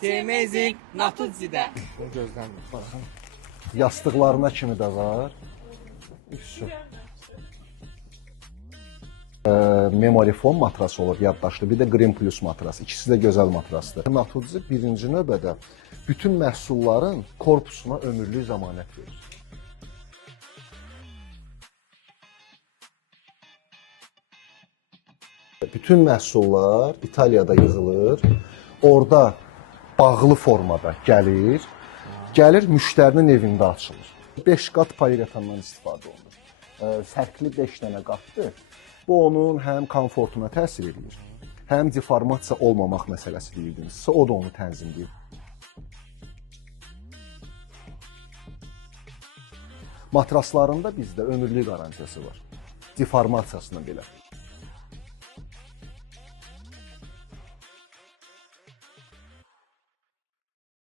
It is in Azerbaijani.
Temizlik Natuzzi'də. Gözdən baxın. Yastıqlarına kimi də var. Üstü. Memory foam matrası olur, yaddaşlı. Bir də Green Plus matrası. İkisi də gözəl matrasdır. Natuzzi birinci növbədə bütün məhsulların korpusuna ömürlük zəmanət verir. Bütün məhsullar İtaliyada yığılır. Orada bağlı formada gəlir. Gəlir müştərinin evində açılır. 5 qat poliuretandan istifadə olunur. Fərqli 5 dənə qatdır. Bu onun həm komfortuna təsir edir, həm deformasiya olmamaq məsələsi deyirdinizsə, o da onu tənzimləyir. Matraslarında bizdə ömürlük qarantiyası var. Deformasiyasına belə.